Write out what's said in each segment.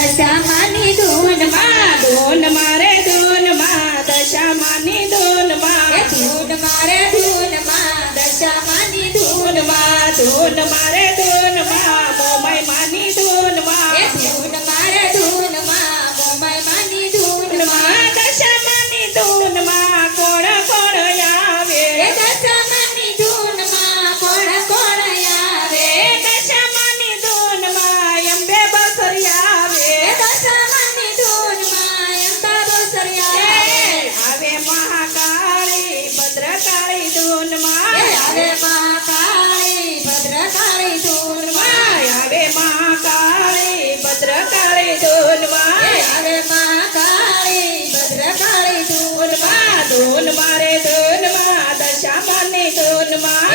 દશામાની ધૂનમાં ધૂન મારે ધૂનમાં દશામાની ધૂનમાં. ધૂન મારે ધૂનમાં ધૂનમાં એ માં કાળી ભદ્રકાળી ધૂનમાં. આવે મહાકાળી ભદ્રકાળી ધૂનમાં. આવે મહાકાળી ભદ્રકાળી ધૂનમાં. ધૂન મારે ધૂનમાં દશામાની ધૂનમાં.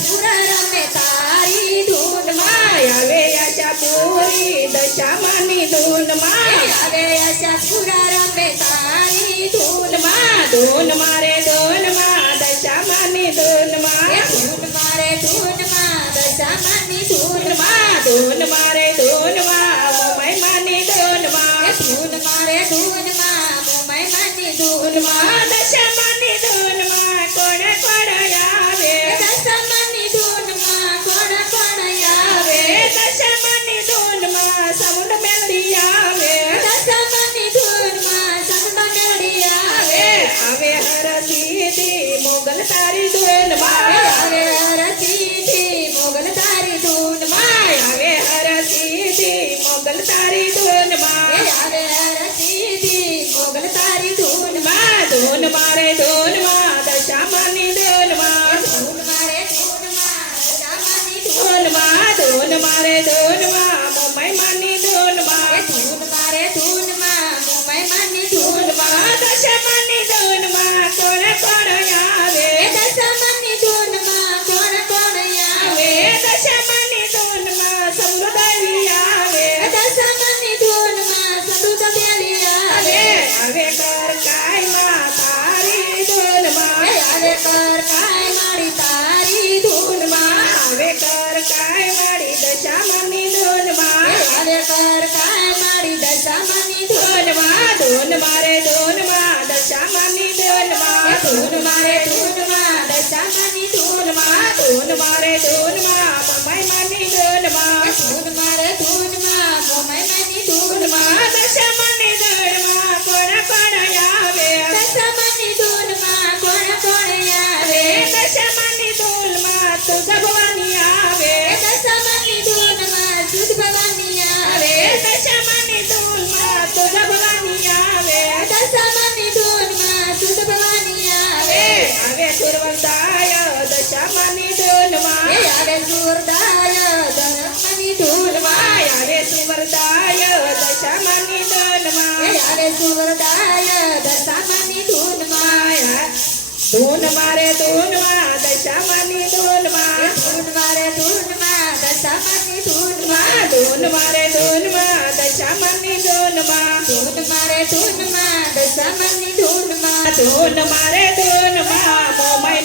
આશાપુરા રમે તારી ધૂનમાં આવે આશાપુરી દશામાની એ ધૂનમાં આવે આશાપુરા રમે તારી ધૂનમાં. ધૂન મારે ધૂનમાં દશામાની ધૂનમાં મારે ધોન મારે ધૂન ધૂનમાં આવે કર કાય મારી દશામાની એ ધૂનમાં આવે કર કાય મારી દશામાની ધૂનમાં ધૂનમાં ધૂન મારે ધૂનમાં દશામાની એ ધૂનમાં ધૂન મારે ધૂનમાં દશામાની ધૂનમાં ધૂન મારે ધૂનમાં મમાઈ માની એ ધૂનમાં ધૂન મારે ધૂનમાં મોમાઈ માની ધૂનમાં ધૂનમાં દશામાની ધૂનમાં કોણ કોણ આવે દશામાની ધૂનમાં કોણ કોણ આવે આવે દશામાની ધૂનમાં તું ભગવાની આવે આવે સુરદાય, દશામાની માયા. ધૂન મારે ધૂનમાં દશામાની એ ધૂનમાં ધૂન મારે ધૂનમાં દશામાની ધૂનમાં ધૂન મારે ધૂનમાં દશામાની ધૂનમાં ધૂન મારે ધૂનમાં દશામાની ધૂનમાં ધૂન મારે ધૂનમાં મોમાઈ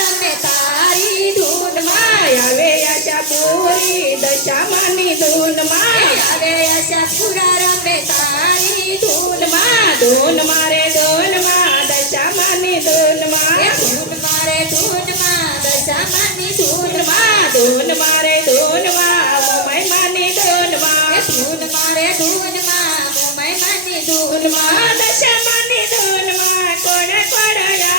પૂરી દશામાની ધૂનમાં. આવે આશા પૂરા રમે તારી ધૂનમાં. ધૂન મારે ધૂનમાં દશામાની ધૂનમાં. ધૂન મારે ધૂનમાં દશામાની ધૂનમાં. ધૂન મારે ધૂનમાં મોમાઈ માની ધૂનમાં ધૂન મારે ધૂનમાં મોમાઈ માની ધૂનમાં દશામાની ધૂનમાં. કોણ કોણ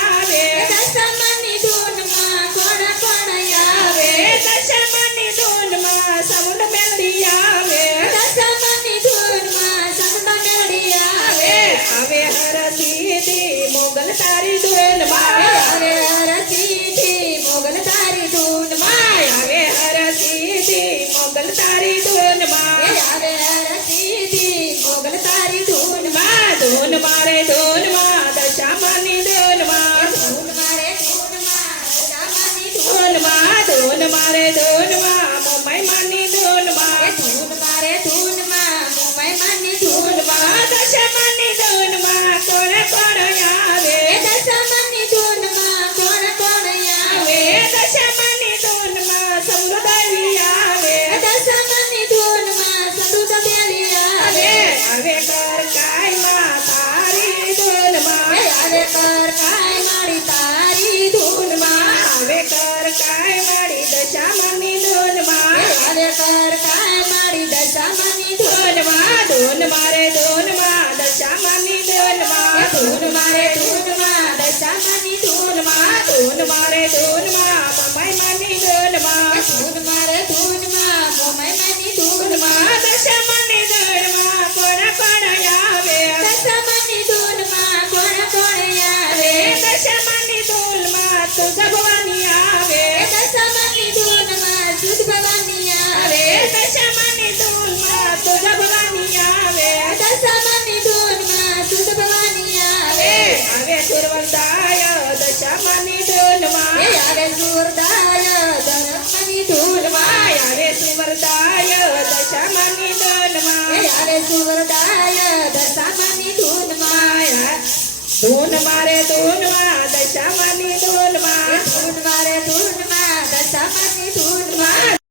વરદાય દશમની ધૂલમાં યારે સુવરદાય દશમની ધૂલમાં યારે સુવરદાય દશમની ધૂલમાં ધૂન મારે ધૂનમાં દશમની ધૂલમાં ધૂન મારે ધૂનમાં દશમની ધૂલમાં